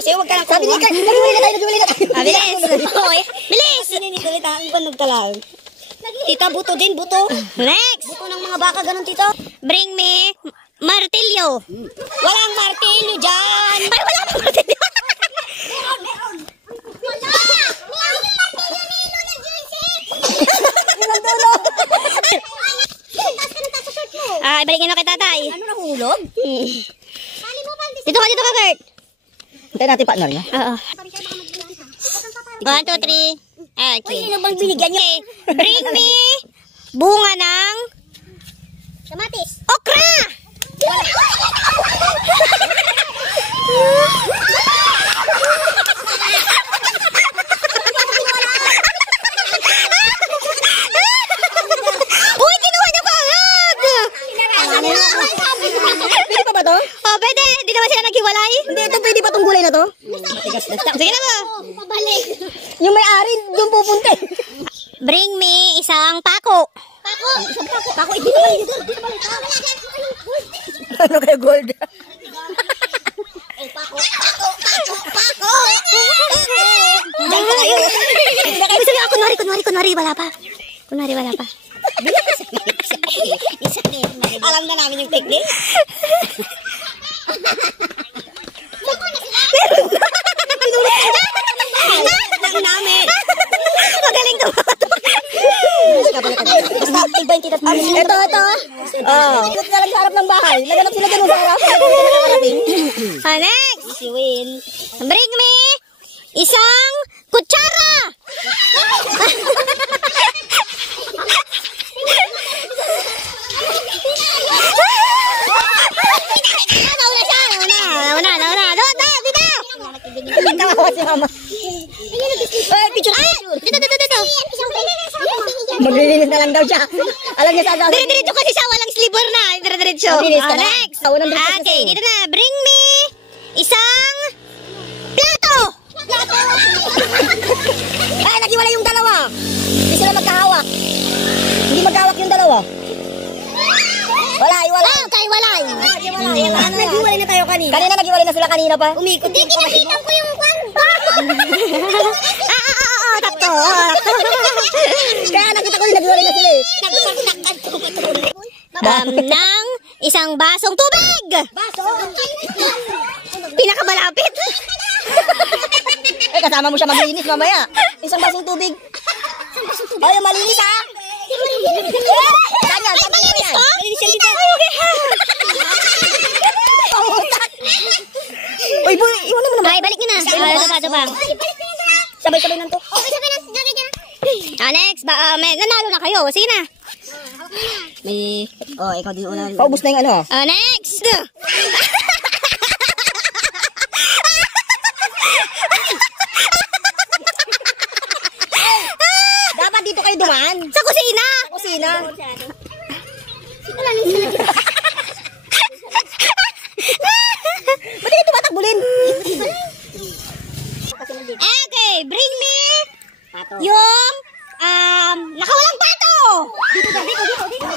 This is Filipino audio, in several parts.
Kasi huwag ka lang sabi ni Kurt, nag-iwalay na tayo. Bilis. Bilis. Sininit ulit ang banog talaga. Tita, buto din, buto. Next. Buto ng mga baka, ganun tito. Bring me martilyo. Walang martilyo dyan. Ay, wala akong martilyo. Meron. Ibalikin mo kay tatay. Ano nahulog? Dito ka, Kurt. Hintayin natin partner niya. Oo. 1, 2, 3. Okay. Ano bang binigyan niya? Bring me bunga ng Kamatis. okra. Uy, kinuha niyo pa agad. Pwede pa ba to? Oh, pwede. Hindi naman sila naghiwalay. Hindi, ito pwede pa tong gulay na to? Sige na mo. Pabalik. Yung may-ari, doon pupunta. Bring me isang pako. Pako. Pako, dito ba? Ano kayo gold? Pako. Diyan ka kayo. Ibig sabihin ako, kunwari, wala pa. Kunwari, wala pa. Alam na namin yung technique. Alam namin. Magaling to. Basta iba yung titat. Ito. Ikot na lang sa harap ng bahay. Naganap sila dyan sa harap. Next. Si Will. Bring me isang kutsara. Nauna. Dito. Tawa si mama. Ay, picture. Dito. Maglilinis na lang daw siya. Alam niya sa Dire-diretso kasi siya, walang sliver na. Dire-diretso. Next. Okay, dito na. Bring me isang plato. Ay, naghiwala yung dalawa. Hindi sila magkahawak. Hindi magkahawak yung dalawa. Walay. Okay, walay. Naghiwalay na tayo kanina. Naghiwalay na sila kanina pa. Umikot. Hindi, kinakita ko yung kwarto. Takto. Kaya nakita ko yung naghiwalay na sila eh. Ng isang basong tubig. Baso. Pinakamalapit. Eh, kasama mo siya maglinis mamaya. Isang basong tubig. Ay, yung malinis ha. Kanya, sabi ko yan. Malinis yan dito. Uy, boy, iwan naman naman. Ay, balik nyo na. Ito pa. Sabay-sabay lang to. Next. Nanalo na kayo. Sige na. Ikaw din una. Paubos na yung ano. Next. Dapat dito kayo dumaan. Sa kusina. Kusina. Ba't kayo tumatakbulin? Okay, bring me yung nakawalang pato.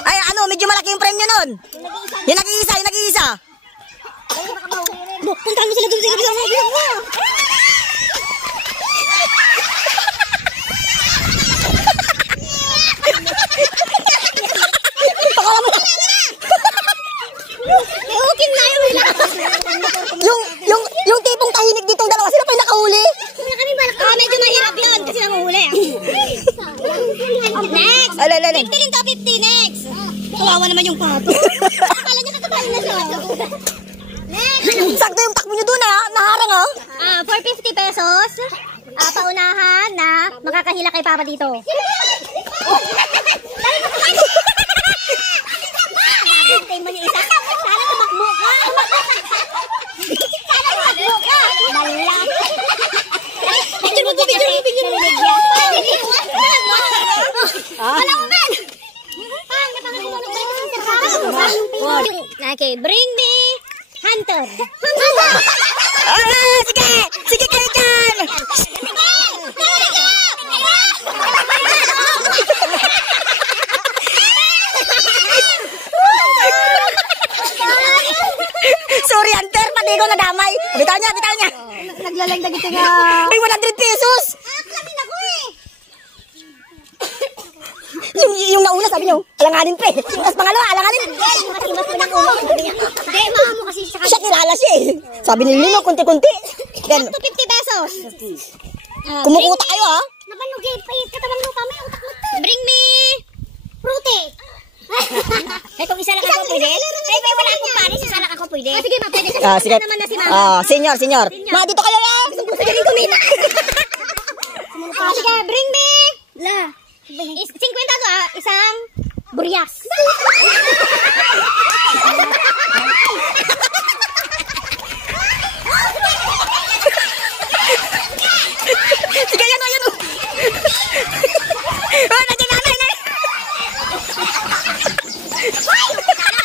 Ay, medyo malaki yung frame nyo nun. Yung nag-iisa. Puntahan mo sila dun. Yung tipong tahimik ditong dalawa, sila pa yung nakahuli. Medyo mahirap yun kasi nanguhuli. Next. 50 to 50 next. Kawawa naman yung pato. Akala niya kakabahin na siya. Next. Sakto yung takbo nyo dun ha, naharang ha. For 50 pesos, paunahan na makakahila kay Papa dito. Hintay mo yung isa. Sana tumakbo ka. Sana tumakbo ka. Malang. Picture mo. Wala mo man. Okay, bring me hunter. Sige kayo dyan. Sorry, Hunter, pati ko nadamay. Bitaw niya. lang dagito nga. May 100 pesos! Kami na ko eh. Yung nauna sabi niyo, alanganin pa eh. Tapos pangalawa, alanganin. Mas pinag-ulo. Hindi, mama mo kasi siya. Siya kilala siya eh. Sabi ni Lino, kunti-kunti. Then, 250 pesos. kumukuta kayo ha. Nabalugi pa yung katamang lupa may utak mo. Bring me fruity. Eh kung isa lang ako pwede? Eh wala akong pares, isa lang ako pwede. Sige ma, pwede kasi Sige. naman na si mama. Senyor. Ma, dito kayo ya. Gusto rin kumita. Sige, bring me. La. 50 to isang buryas. Sige, yan o. Nandiyan na. Tama.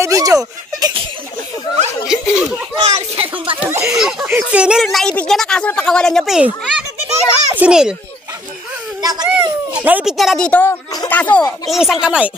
May video. Sinil, naipit niya na kaso pakawalan niya pa eh. Sinil. Naipit niya na dito, kaso iisang kamay.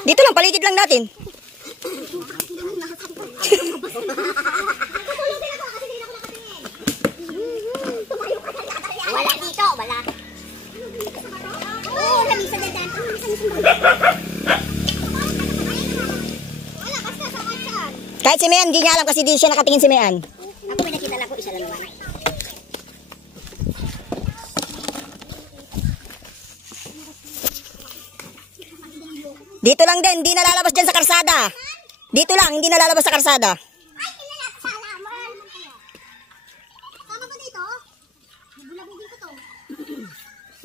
Dito lang, paligid lang natin. Wala dito, wala. Oh, lamisa na dyan. Wala, basta sa kansan. Kahit si Mayan, hindi niya alam kasi di siya nakatingin si Mayan. Ako may nakita lang ko, isa lang naman. Dito lang din, hindi nalalabas dyan sa karsada. Dito lang, hindi nalalabas sa karsada. Ay, kinalap sa alaman. Tama ba dito? Bubulabugin ko to.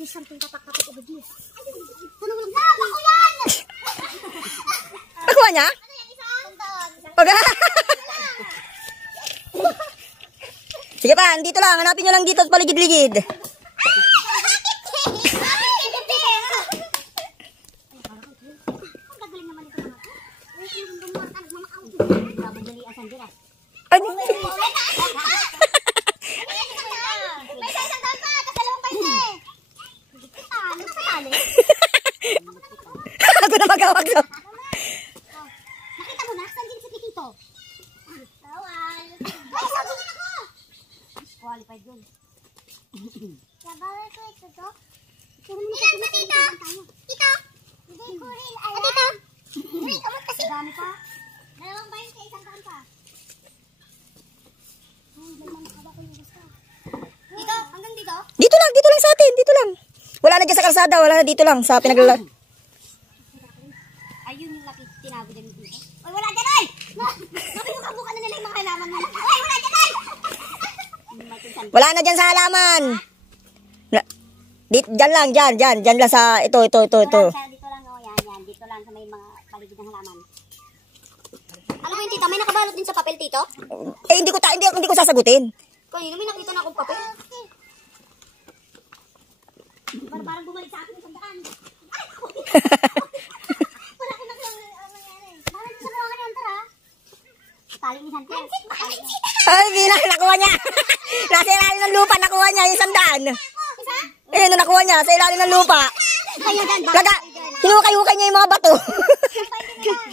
There's something tapak-tapak over this. Tanong lang. Ako yan! Nakuha niya? Ano yan, isang? Pag Sige pa, dito lang, hanapin nyo lang dito sa paligid-ligid. Ay, May isang taon pa, tapos dalawang painte. Ano sa tali? ako na magawag so. Nakita mo na? Saan din si Pitito? Tawal. Ay, sabi na ako! Qualified yun. Sabawal ko ito to? Ilan pa tito? Tito? Hindi ko rin alam. Tito? Hindi, kamot kasi. Dami pa. Dalawang painte, isang taon pa. Dito? Hanggang dito? Dito lang sa atin, dito lang. Wala na dyan sa karsada, wala na dito lang sa pinaglalat. Ayun yung lapit tinago din dito. Oy, wala dyan ay! Napinukabuka na nila yung mga halaman mo. Oy, wala dyan ay! Wala na dyan sa halaman. Dyan lang, dyan lang sa ito. Dito lang, oh, yan. Dito lang sa may mga paligid ng halaman. Alam mo yung tita, may nakabalot din sa papel, tito? Eh, hindi ko sasagutin. Kanina may nakita na akong papel. Parang bumalik sa akin yung sandaan. Ay, ako! Wala ko nangyari. Parang sa ruangan yan, tara. Tali ni Santi. Ay, nakuha niya. Nasa ilalim ng lupa, nakuha niya yung sandaan. Isa? Eh, no, nakuha niya sa ilalim ng lupa. Kaya dyan, Laga, hinukay-hukay niya yung mga bato.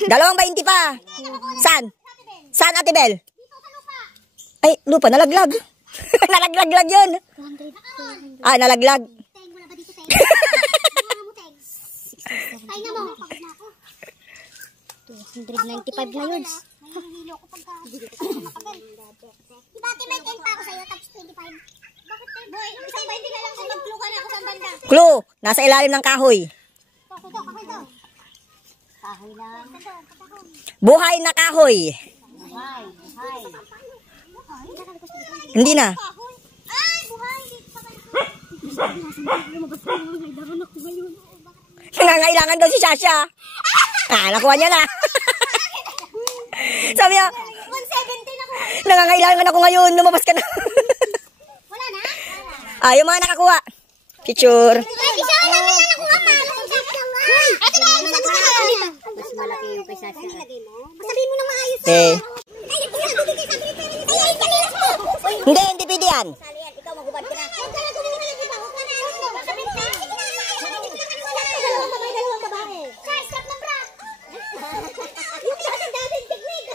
2.20 pa. Saan? Saan, Ate Bel? Dito sa lupa. Ay, lupa, nalaglag. Nalaglag yun. 200. Ah, nalaglag. Teng, wala ba dito, Teng? Wala mo, Teng. Tayo na mo. Pagod na ako. 295 na yun. Nahihilo ko pagka. Matagal. Diba, Ate, may 10 pa ako sa'yo, tapos 25. Bakit, Teng? Boy, isang 20 na lang kung mag-clue ka na ako sa banda. Clue, nasa ilalim ng kahoy. Kahoy daw. Kahoy lang. Buhay na kahoy. Buhay. Hindi na. Kahoy. Ay, buhay. Dito pa kayo. Lumabas ko yung may daron ako ngayon. Nangangailangan daw si Sasha. Ah, nakuha niya na. Sabi niya, 170 ako. nangangailangan ako ngayon, lumabas ka na. Wala na? Ah, yung mga nakakuha. Picture. Ay, isa, nabigyan ako nga pa. Ate ba, saan ko na? Mas malaki yung kay Sasha. Sabihin mo na maayos. Eh. Ay, bibigay sa akin. Ay, kanina mo. Hindi pwede yan. Ikaw, magubad ka na. Huwag ka na, kunin mo na yung iba. Huwag ka na. Sabihin na. Dalawang babae. Charles, stop lang, bra. Yung isa sa dating technique.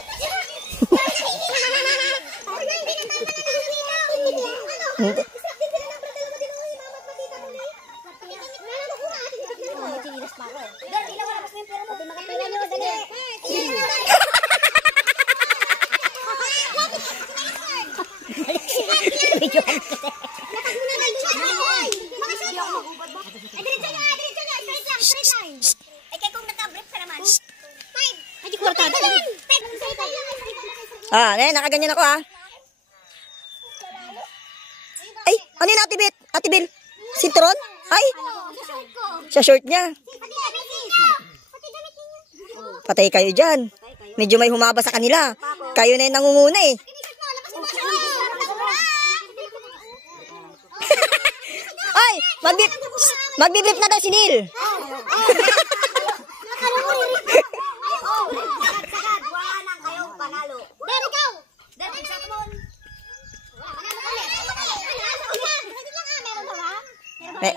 Parang hindi na tayo nananililaw. Ano? Stop din sila ng bra. Dalawa din ako. Imamat matita mo na. Wala mo kung ating tignan mo. Chinilas pa ako. Dahil ilaw, labas mo yung pera mo. Mga pera nyo, dali. Videohan ko. Lapag mo na lang siya. Ay! Mga siya mo. Ay, diretso nyo. Straight line. Ay, kaya kung naka-brief ka naman. 5. Ay, di kwartada. 5. Ah, nakaganyan ako ah. Ay, ano yun, Ate Bet? Ate Bel? Sintron? Ay, sa short niya. Patay kayo dyan. Medyo may humaba sa kanila. Kayo na yung nangunguna eh. Ay, magbiblip na daw si Neil.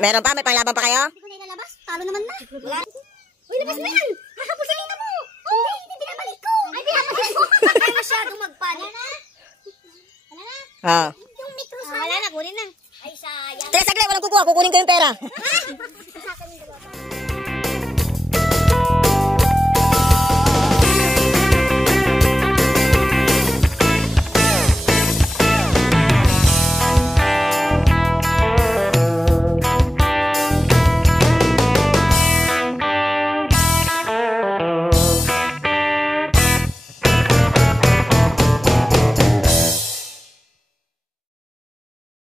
Meron pa? May panglaban pa kayo? Hindi ko na ilalabas. Talo naman na. Uy, labas mo yan. Hahapulin na mo. Hindi binabalik ko. Ay, binabalik ko. Ay, masyadong magpanik. Wala na. Ah. Yung micro sa... Wala na, kunin na. Ay, sayang. Teka, saglit, walang kukuha. Kukunin ko yung pera. Sa akin yung dalawa.